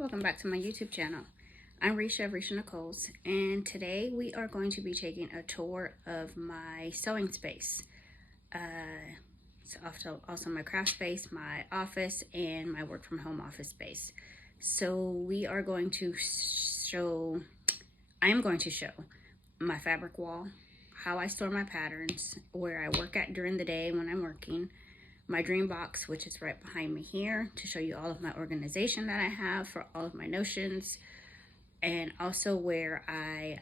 Welcome back to my YouTube channel. I'm Risha Nichols, and today we are going to be taking a tour of my sewing space. It's also my craft space, my office, and my work from home office space. So we are going to I am going to show my fabric wall, how I store my patterns, where I work at during the day when I'm working, my dream box, which is right behind me here, to show you all of my organization that I have for all of my notions, and also where I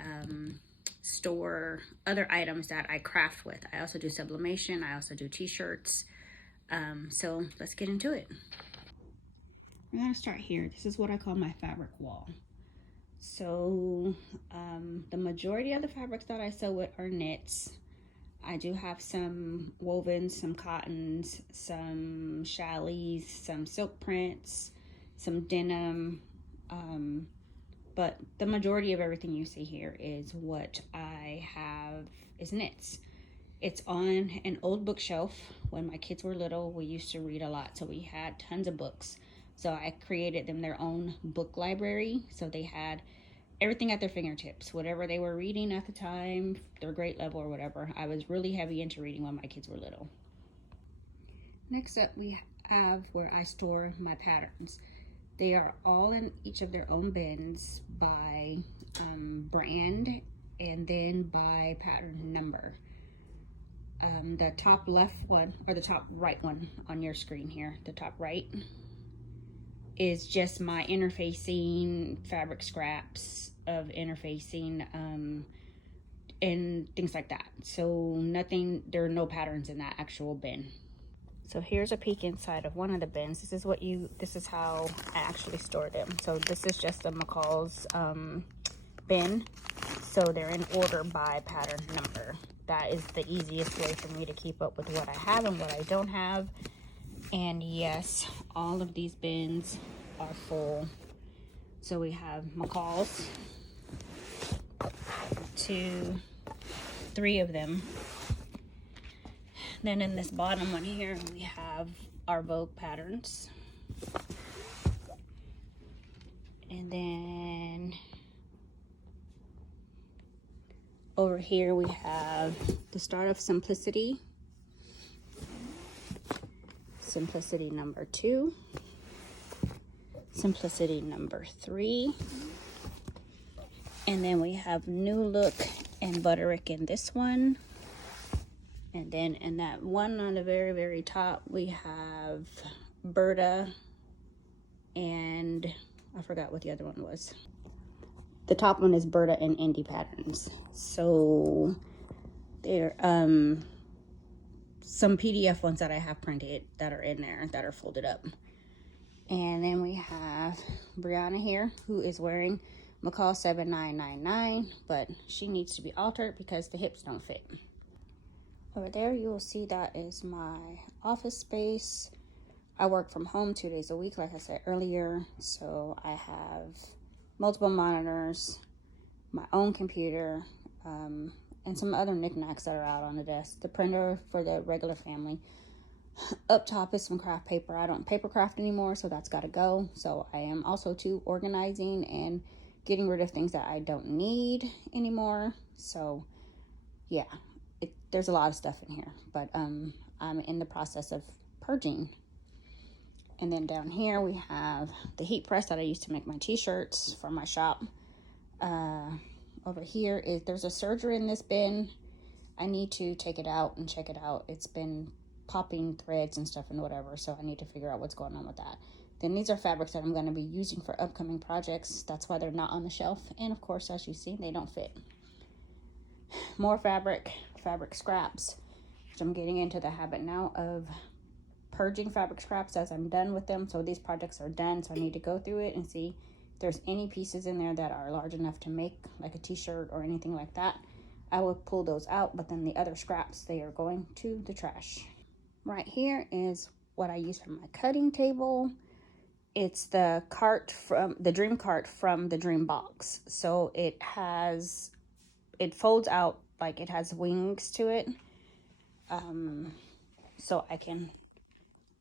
store other items that I craft with. I also do sublimation, I also do t-shirts. So let's get into it. I'm gonna start here. This is what I call my fabric wall. So the majority of the fabrics that I sew with are knits. I do have some wovens, some cottons, some chalets, some silk prints, some denim, but the majority of everything you see here is what I have is knits. It's on an old bookshelf. When my kids were little, we used to read a lot, so we had tons of books. So I created them their own book library, so they had everything at their fingertips, whatever they were reading at the time, their grade level or whatever. I was really heavy into reading when my kids were little. Next up, we have where I store my patterns. They are all in each of their own bins by brand and then by pattern number. The top left one, or the top right one on your screen here, the top right, is just my interfacing fabric scraps of interfacing and things like that. So nothing, there are no patterns in that actual bin. So here's a peek inside of one of the bins. This is how I actually store them. So this is just a McCall's bin. So they're in order by pattern number. That is the easiest way for me to keep up with what I have and what I don't have. And yes, all of these bins are full. So we have McCall's, 2, 3 of them. Then in this bottom one here, we have our Vogue patterns. And then over here we have the start of Simplicity. Simplicity number 2. Simplicity number 3. And then we have New Look and Butterick in this one. And then in that one on the very, very top, we have Berta and I forgot what the other one was. The top one is Berta and Indie Patterns. So there some PDF ones that I have printed that are in there that are folded up. And then we have Brianna here, who is wearing McCall 7999, but she needs to be altered because the hips don't fit. Over there, you will see that is my office space. I work from home 2 days a week, like I said earlier. So I have multiple monitors, my own computer, and some other knickknacks that are out on the desk. The printer for the regular family. Up top is some craft paper. I don't paper craft anymore, so that's got to go. So I am also organizing and getting rid of things that I don't need anymore. So yeah. There's a lot of stuff in here, but I'm in the process of purging. And then down here we have the heat press that I used to make my t-shirts for my shop. Over here there's a serger in this bin. I need to take it out and check it out. It's been popping threads and stuff and whatever, so I need to figure out what's going on with that. Then these are fabrics that I'm going to be using for upcoming projects. That's why they're not on the shelf. And of course, as you see, they don't fit. More fabric scraps, which I'm getting into the habit now of purging fabric scraps as I'm done with them. So these projects are done, so I need to go through it and see if there's any pieces in there that are large enough to make like a t-shirt or anything like that. I will pull those out, but then the other scraps, they are going to the trash. Right here is what I use for my cutting table. It's the cart from the dream cart from the dream box. So it folds out, like it has wings to it, so I can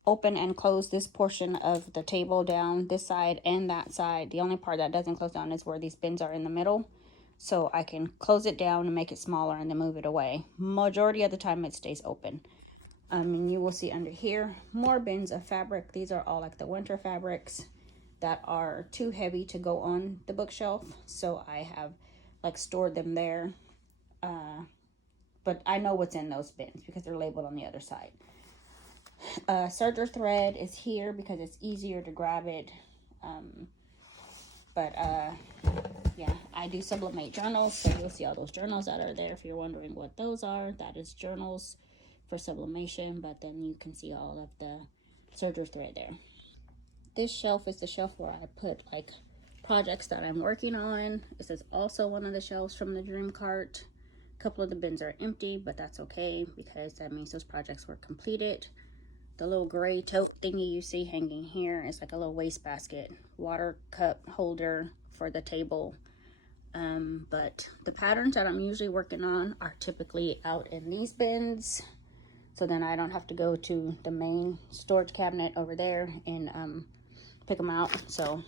open and close this portion of the table down, this side and that side. The only part that doesn't close down is where these bins are in the middle. So I can close it down and make it smaller and then move it away. Majority of the time it stays open. And you will see under here more bins of fabric. These are all like the winter fabrics that are too heavy to go on the bookshelf. So I have like stored them there. But I know what's in those bins because they're labeled on the other side. Serger thread is here because it's easier to grab it. Yeah, I do sublimate journals, so you'll see all those journals that are there. If you're wondering what those are, that is journals for sublimation, but then you can see all of the serger thread there. This shelf is the shelf where I put like projects that I'm working on. This is also one of the shelves from the dream cart. A couple of the bins are empty, but that's okay because that means those projects were completed. The little gray tote thingy you see hanging here is like a little wastebasket, water cup holder for the table. But the patterns that I'm usually working on are typically out in these bins. So then I don't have to go to the main storage cabinet over there and pick them out. So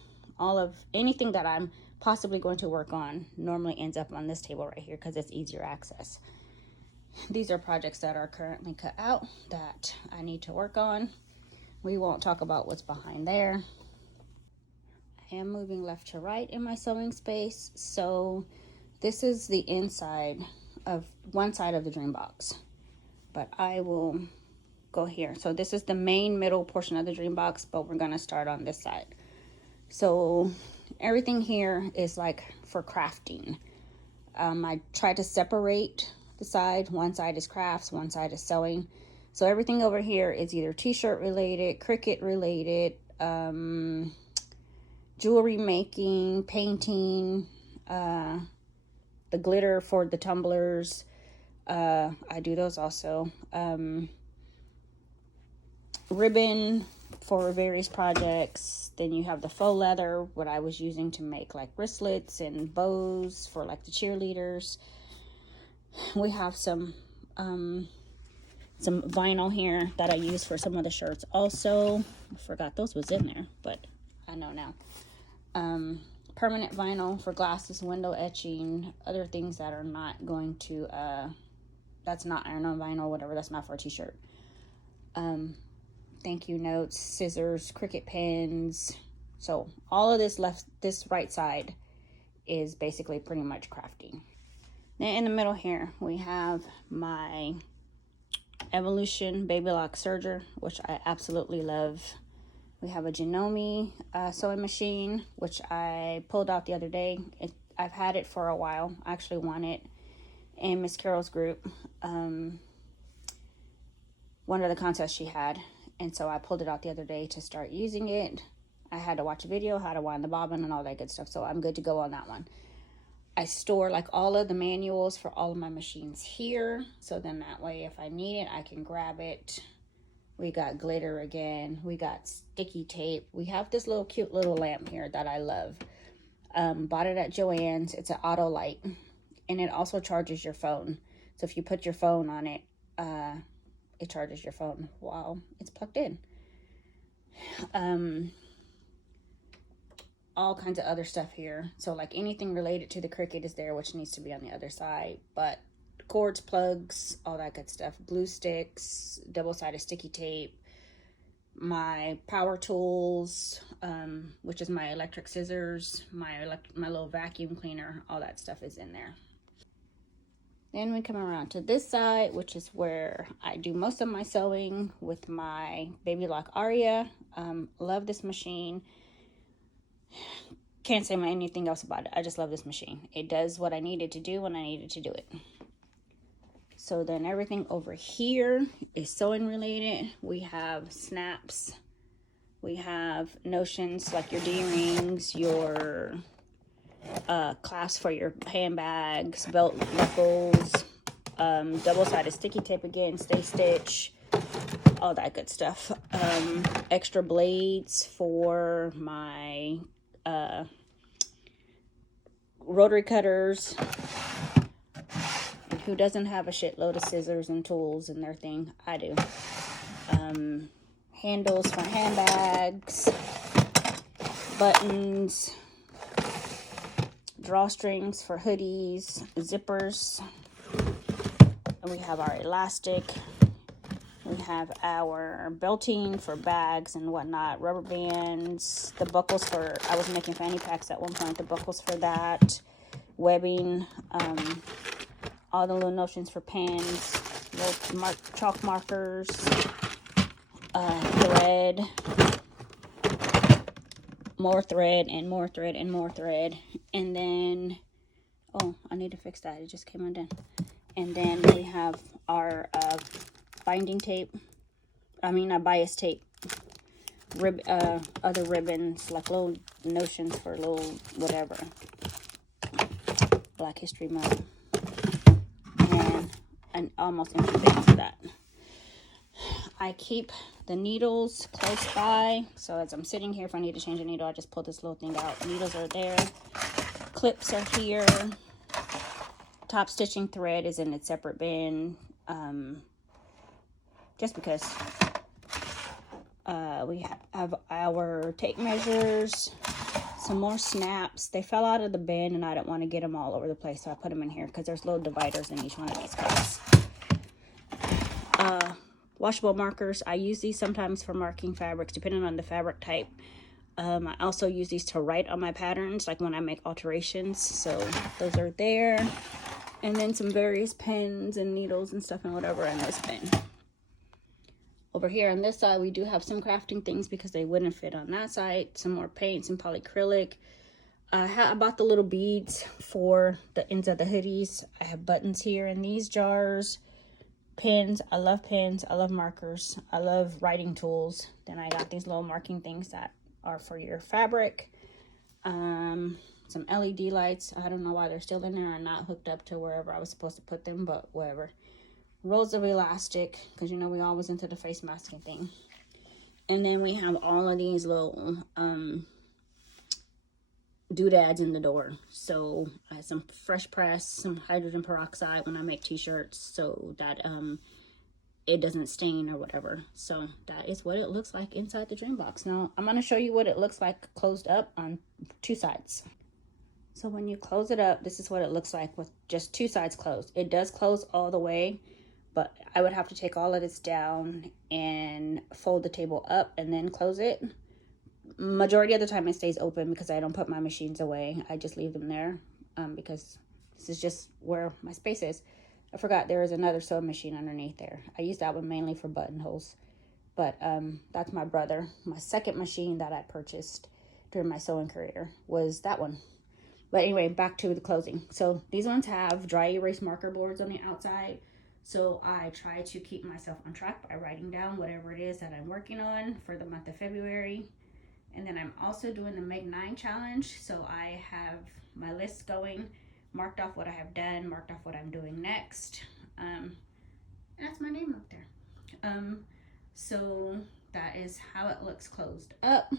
anything that I'm possibly going to work on normally ends up on this table right here because it's easier access. These are projects that are currently cut out that I need to work on. We won't talk about what's behind there. I am moving left to right in my sewing space. So this is the inside of one side of the dream box, but I will go here. So this is the main middle portion of the dream box, but we're going to start on this side. So everything here is like for crafting. I try to separate the side. One side is crafts, one side is sewing. So everything over here is either t-shirt related, Cricut related, jewelry making, painting, the glitter for the tumblers. I do those also. Ribbon for various projects. Then you have the faux leather, what I was using to make like wristlets and bows for like the cheerleaders. We have some vinyl here that I use for some of the shirts also. I forgot those was in there, but I know now. Permanent vinyl for glasses, window etching, other things that are not going to, that's not iron-on vinyl, whatever, that's not for a t-shirt. Thank you notes, scissors, Cricut pens. So all of this right side is basically pretty much crafting. Then in the middle here, we have my Evolution Baby Lock Serger, which I absolutely love. We have a Janome sewing machine, which I pulled out the other day. I've had it for a while. I actually won it in Miss Carol's group. One of the contests she had. And so I pulled it out the other day to start using it. I had to watch a video, how to wind the bobbin and all that good stuff. So I'm good to go on that one. I store like all of the manuals for all of my machines here. So then that way if I need it, I can grab it. We got glitter again. We got sticky tape. We have this little cute little lamp here that I love. Bought it at Joann's. It's an auto light. And it also charges your phone. So if you put your phone on it, it charges your phone while it's plugged in. All kinds of other stuff here. So like anything related to the Cricut is there, which needs to be on the other side. But cords, plugs, all that good stuff. Glue sticks, double-sided sticky tape, my power tools, which is my electric scissors, my little vacuum cleaner, all that stuff is in there. Then we come around to this side, which is where I do most of my sewing with my Baby Lock Aria. Love this machine. Can't say anything else about it. I just love this machine. It does what I needed to do when I needed to do it. So then everything over here is sewing related. We have snaps. We have notions like your D-rings, your clasps for your handbags, belt buckles, double-sided sticky tape again, stay stitch, all that good stuff. Extra blades for my rotary cutters. Who doesn't have a shitload of scissors and tools in their thing? I do. handles for handbags, buttons, drawstrings for hoodies, zippers. And we have our elastic. We have our belting for bags and whatnot, rubber bands, the buckles for, I was making fanny packs at one point, the buckles for that, webbing, all the little notions for pens, little chalk markers, thread, more thread, and more thread, and more thread. And then, oh, I need to fix that. It just came undone. And then we have our binding tape. I mean, bias tape. Other ribbons, like little notions for little whatever. Black History Month. And almost empty things of that. I keep the needles close by. So as I'm sitting here, if I need to change a needle, I just pull this little thing out. Needles are there. Clips are here. Top stitching thread is in its separate bin. Just because we have our tape measures, some more snaps. They fell out of the bin and I didn't want to get them all over the place, so I put them in here because there's little dividers in each one of these guys. Washable markers. I use these sometimes for marking fabrics depending on the fabric type. I also use these to write on my patterns, like when I make alterations. So those are there. And then some various pens and needles and stuff and whatever in this bin. Over here on this side, we do have some crafting things because they wouldn't fit on that side. Some more paints and polyacrylic. I bought the little beads for the ends of the hoodies. I have buttons here in these jars. Pens. I love pens. I love markers. I love writing tools. Then I got these little marking things that are for your fabric. Some LED lights. I don't know why they're still in there and not hooked up to wherever I was supposed to put them, but whatever. Rolls of elastic, because you know we always into the face masking thing. And then we have all of these little doodads in the door. So I have some fresh press, some hydrogen peroxide when I make t-shirts so that it doesn't stain or whatever. So that is what it looks like inside the dream box. Now I'm going to show you what it looks like closed up on two sides. So when you close it up, this is what it looks like with just two sides closed. It does close all the way, but I would have to take all of this down and fold the table up and then close it. Majority of the time it stays open because I don't put my machines away. I just leave them there because this is just where my space is. I forgot there is another sewing machine underneath there. I use that one mainly for buttonholes. But that's my brother. My second machine that I purchased during my sewing career was that one. But anyway, back to the closing. So these ones have dry erase marker boards on the outside. So I try to keep myself on track by writing down whatever it is that I'm working on for the month of February. And then I'm also doing the Make 9 challenge. So I have my list going, marked off what I have done, marked off what I'm doing next. And that's my name up there. So that is how it looks closed up.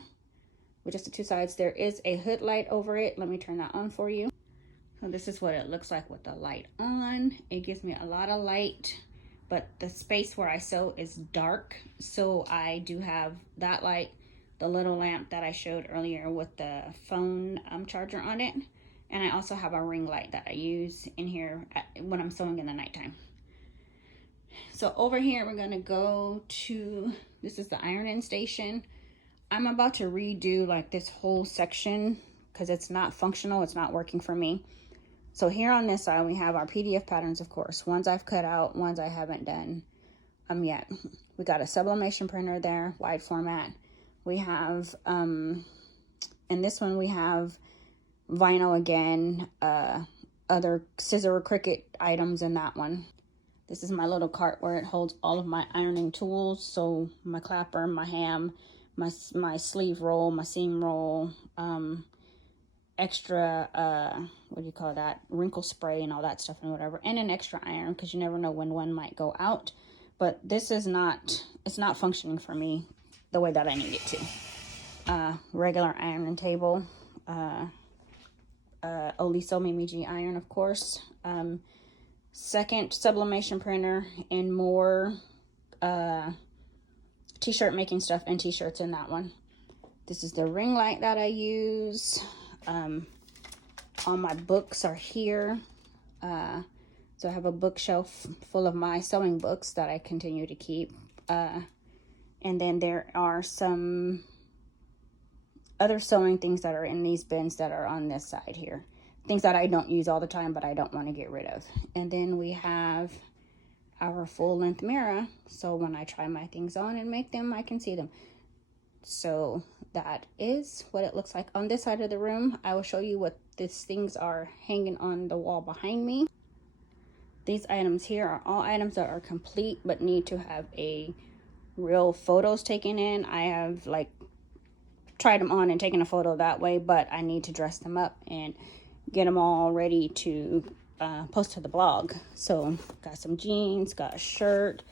With just the two sides, there is a hood light over it. Let me turn that on for you. So this is what it looks like with the light on. It gives me a lot of light, but the space where I sew is dark. So I do have that light, the little lamp that I showed earlier with the phone charger on it. And I also have a ring light that I use in here when I'm sewing in the nighttime. So over here, we're gonna go to, this is the ironing station. I'm about to redo like this whole section because it's not functional. It's not working for me. So here on this side, we have our PDF patterns, of course. Ones I've cut out, ones I haven't done yet. We got a sublimation printer there, wide format. We have, in this one, we have vinyl again, other scissor Cricut items in that one. This is my little cart where it holds all of my ironing tools. So my clapper, my ham, my sleeve roll, my seam roll, extra, what do you call that? Wrinkle spray and all that stuff and whatever. And an extra iron because you never know when one might go out. But this is not, it's not functioning for me the way that I need it to. Regular ironing table. Oliso Mimiji iron, of course. Second sublimation printer and more t-shirt making stuff and t-shirts in that one. This is the ring light that I use. All my books are here. So I have a bookshelf full of my sewing books that I continue to keep. And then there are some other sewing things that are in these bins that are on this side here. Things that I don't use all the time, but I don't want to get rid of. And then we have our full-length mirror. So when I try my things on and make them, I can see them. So that is what it looks like on this side of the room. I will show you what these things are hanging on the wall behind me. These items here are all items that are complete but need to have a real photos taken in. I have like tried them on and taken a photo that way, but I need to dress them up and get them all ready to post to the blog. So got some jeans, got a shirt,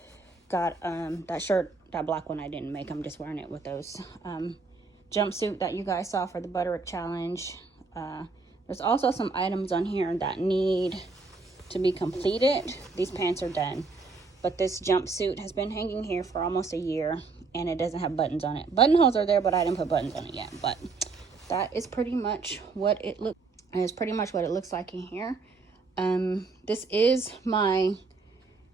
got that shirt, that black one I didn't make, I'm just wearing it with those. Jumpsuit that you guys saw for the Butterick challenge. There's also some items on here that need to be completed. These pants are done, but this jumpsuit has been hanging here for almost a year and it doesn't have buttons on it. Buttonholes are there, but I didn't put buttons on it yet. But that is pretty much what it looks. It's pretty much what it looks like in here. This is my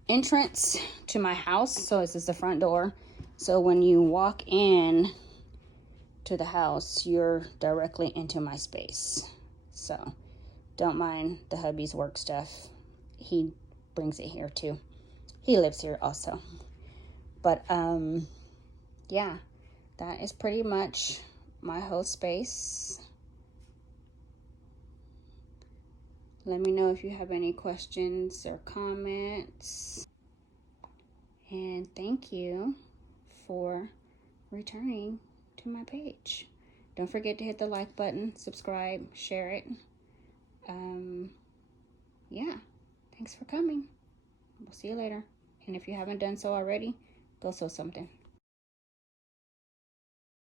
entrance to my house. So this is the front door. So when you walk in to the house, you're directly into my space. So don't mind the hubby's work stuff. He brings it here too. He lives here also. But yeah, that is pretty much my whole space. Let me know if you have any questions or comments. And thank you for returning to my page. Don't forget to hit the like button, subscribe, share it. Yeah, thanks for coming. We'll see you later. And if you haven't done so already, go sew something.